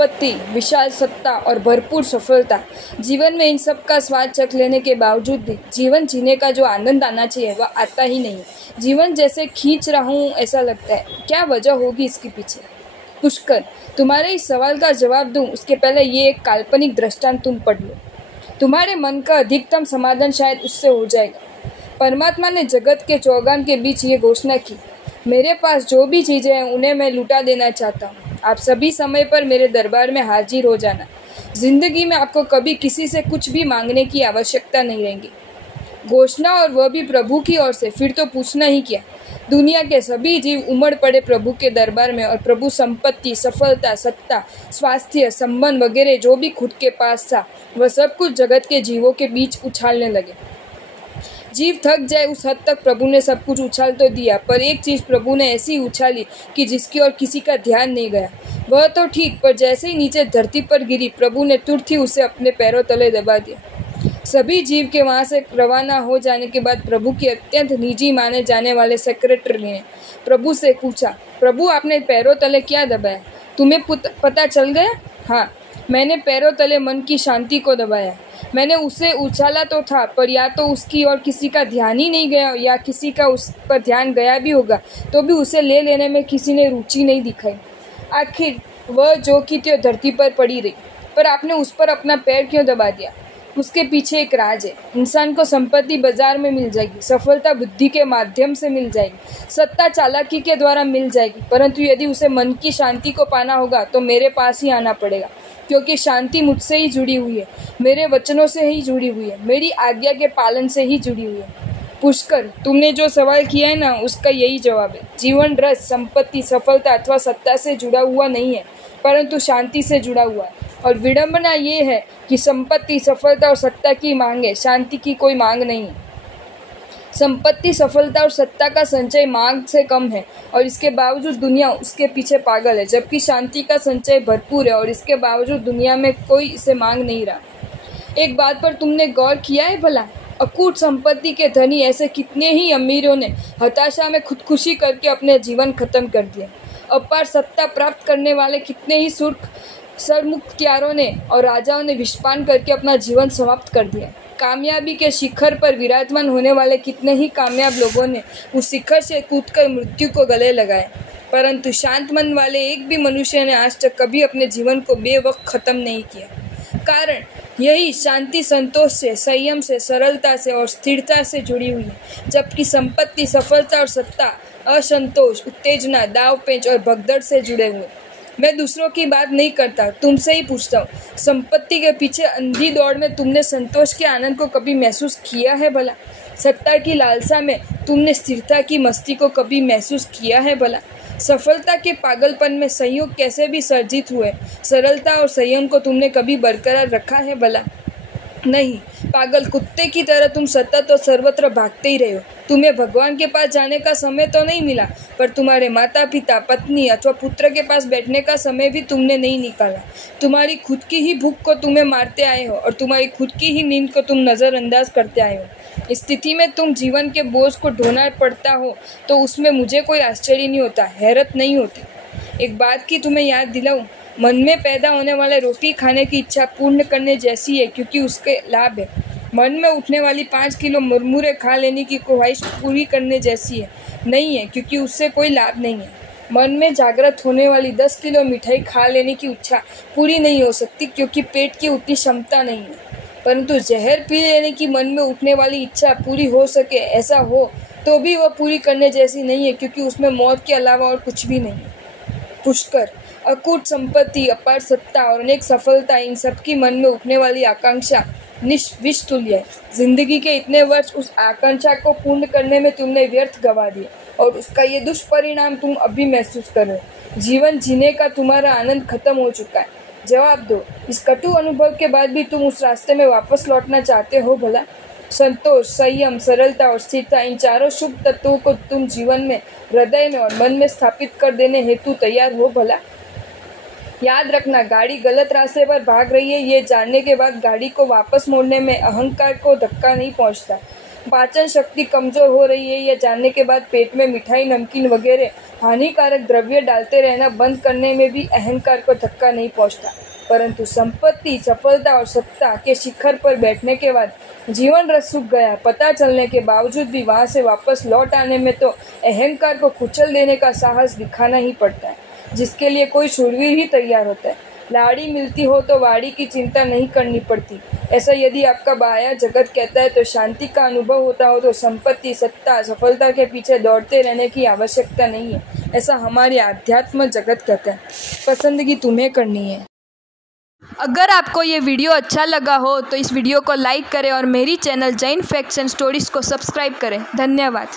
संपत्ति, विशाल सत्ता और भरपूर सफलता। जीवन में इन सब का स्वाद चख लेने के बावजूद भी जीवन जीने का जो आनंद आना चाहिए वह आता ही नहीं। जीवन जैसे खींच रहा हूँ ऐसा लगता है। क्या वजह होगी इसके पीछे? पुष्कर, तुम्हारे इस सवाल का जवाब दूं उसके पहले ये एक काल्पनिक दृष्टांत तुम पढ़ लो। तुम्हारे मन का अधिकतम समाधान शायद उससे हो जाएगा। परमात्मा ने जगत के चौगान के बीच ये घोषणा की, मेरे पास जो भी चीज़ें हैं उन्हें मैं लुटा देना चाहता हूँ। आप सभी समय पर मेरे दरबार में हाजिर हो जाना। जिंदगी में आपको कभी किसी से कुछ भी मांगने की आवश्यकता नहीं रहेगी। घोषणा, और वह भी प्रभु की ओर से। फिर तो पूछना ही क्या। दुनिया के सभी जीव उमड़ पड़े प्रभु के दरबार में और प्रभु संपत्ति, सफलता, सत्ता, स्वास्थ्य, संबंध वगैरह जो भी खुद के पास था वह सब कुछ जगत के जीवों के बीच उछालने लगे। जीव थक जाए उस हद तक प्रभु ने सब कुछ उछाल तो दिया, पर एक चीज़ प्रभु ने ऐसी उछाली कि जिसकी ओर किसी का ध्यान नहीं गया। वह तो ठीक, पर जैसे ही नीचे धरती पर गिरी प्रभु ने तुरंत ही उसे अपने पैरों तले दबा दिया। सभी जीव के वहाँ से रवाना हो जाने के बाद प्रभु के अत्यंत निजी माने जाने वाले सेक्रेटरी ने प्रभु से पूछा, प्रभु आपने पैरों तले क्या दबाया? तुम्हें पता चल गया? हाँ, मैंने पैरों तले मन की शांति को दबाया। मैंने उसे उछाला तो था, पर या तो उसकी और किसी का ध्यान ही नहीं गया, या किसी का उस पर ध्यान गया भी होगा तो भी उसे ले लेने में किसी ने रुचि नहीं दिखाई। आखिर वह जो की त्यों धरती पर पड़ी रही। पर आपने उस पर अपना पैर क्यों दबा दिया? उसके पीछे एक राज है। इंसान को संपत्ति बाजार में मिल जाएगी, सफलता बुद्धि के माध्यम से मिल जाएगी, सत्ता चालाकी के द्वारा मिल जाएगी, परंतु यदि उसे मन की शांति को पाना होगा तो मेरे पास ही आना पड़ेगा, क्योंकि शांति मुझसे ही जुड़ी हुई है, मेरे वचनों से ही जुड़ी हुई है, मेरी आज्ञा के पालन से ही जुड़ी हुई है। पुष्कर, तुमने जो सवाल किया है ना उसका यही जवाब है। जीवन रस, संपत्ति, सफलता अथवा सत्ता से जुड़ा हुआ नहीं है, परंतु शांति से जुड़ा हुआ है। और विडंबना ये है कि संपत्ति, सफलता और सत्ता की मांग है, शांति की कोई मांग नहीं है। संपत्ति, सफलता और सत्ता का संचय मांग से कम है और इसके बावजूद दुनिया उसके पीछे पागल है, जबकि शांति का संचय भरपूर है और इसके बावजूद दुनिया में कोई इसे मांग नहीं रहा। एक बात पर तुमने गौर किया है भला? अकूट संपत्ति के धनी ऐसे कितने ही अमीरों ने हताशा में खुदकुशी करके अपने जीवन खत्म कर दिया। अपार सत्ता प्राप्त करने वाले कितने ही सरमुख्तियारों ने और राजाओं ने विषपान करके अपना जीवन समाप्त कर दिया। कामयाबी के शिखर पर विराजमान होने वाले कितने ही कामयाब लोगों ने उस शिखर से कूदकर मृत्यु को गले लगाया, परंतु शांत मन वाले एक भी मनुष्य ने आज तक कभी अपने जीवन को बेवक्त खत्म नहीं किया। कारण यही शांति संतोष से, संयम से, सरलता से और स्थिरता से जुड़ी हुई है, जबकि संपत्ति, सफलता और सत्ता असंतोष, उत्तेजना, दावपेच और भगदड़ से जुड़े हुए। मैं दूसरों की बात नहीं करता, तुमसे ही पूछता हूँ। संपत्ति के पीछे अंधी दौड़ में तुमने संतोष के आनंद को कभी महसूस किया है भला? सत्ता की लालसा में तुमने स्थिरता की मस्ती को कभी महसूस किया है भला? सफलता के पागलपन में संयोग कैसे भी सर्जित हुए, सरलता और संयम को तुमने कभी बरकरार रखा है भला? नहीं, पागल कुत्ते की तरह तुम सतत और सर्वत्र भागते ही रहे हो। तुम्हें भगवान के पास जाने का समय तो नहीं मिला, पर तुम्हारे माता पिता, पत्नी अथवा पुत्र के पास बैठने का समय भी तुमने नहीं निकाला। तुम्हारी खुद की ही भूख को तुम्हें मारते आए हो और तुम्हारी खुद की ही नींद को तुम नज़रअंदाज करते आए हो। इस स्थिति में तुम जीवन के बोझ को ढोना पड़ता हो तो उसमें मुझे कोई आश्चर्य नहीं होता, हैरत नहीं होती। एक बात की तुम्हें याद दिलाऊं, मन में पैदा होने वाले रोटी खाने की इच्छा पूर्ण करने जैसी है, क्योंकि उसके लाभ है। मन में उठने वाली 5 किलो मुरमुरे खा लेने की ख्वाहिश पूरी करने जैसी है नहीं है, क्योंकि उससे कोई लाभ नहीं है। मन में जागृत होने वाली 10 किलो मिठाई खा लेने की इच्छा पूरी नहीं हो सकती, क्योंकि पेट की उतनी क्षमता नहीं है। परंतु जहर पी लेने की मन में उठने वाली इच्छा पूरी हो सके, ऐसा हो तो भी वह पूरी करने जैसी नहीं है, क्योंकि उसमें मौत के अलावा और कुछ भी नहीं है। पुष्कर, अकूट संपत्ति, अपार सत्ता और अनेक सफलता, इन सबकी मन में उठने वाली आकांक्षा विष तुल्य है। जिंदगी के इतने वर्ष उस आकांक्षा को पूर्ण करने में तुमने व्यर्थ गवा दिए और उसका ये दुष्परिणाम तुम अभी महसूस कर रहे हो। जीवन जीने का तुम्हारा आनंद खत्म हो चुका है। जवाब दो, इस कटु अनुभव के बाद भी तुम उस रास्ते में वापस लौटना चाहते हो भला? संतोष, संयम, सरलता और स्थिरता, इन चारों शुभ तत्वों को तुम जीवन में, हृदय में और मन में स्थापित कर देने हेतु तैयार हो भला? याद रखना, गाड़ी गलत रास्ते पर भाग रही है ये जानने के बाद गाड़ी को वापस मोड़ने में अहंकार को धक्का नहीं पहुंचता। पाचन शक्ति कमज़ोर हो रही है, यह जानने के बाद पेट में मिठाई, नमकीन वगैरह हानिकारक द्रव्य डालते रहना बंद करने में भी अहंकार को धक्का नहीं पहुंचता। परंतु संपत्ति, सफलता और सत्ता के शिखर पर बैठने के बाद जीवन रस सूख गया पता चलने के बावजूद भी वहां से वापस लौट आने में तो अहंकार को कुचल देने का साहस दिखाना ही पड़ता है, जिसके लिए कोई शूरवीर ही तैयार होता है। लाड़ी मिलती हो तो वाड़ी की चिंता नहीं करनी पड़ती, ऐसा यदि आपका बाह्य जगत कहता है। तो शांति का अनुभव होता हो तो संपत्ति, सत्ता, सफलता के पीछे दौड़ते रहने की आवश्यकता नहीं है, ऐसा हमारे आध्यात्म जगत कहता है। पसंदगी तुम्हें करनी है। अगर आपको ये वीडियो अच्छा लगा हो तो इस वीडियो को लाइक करें और मेरी channel Jain facts and stories को सब्सक्राइब करें। धन्यवाद।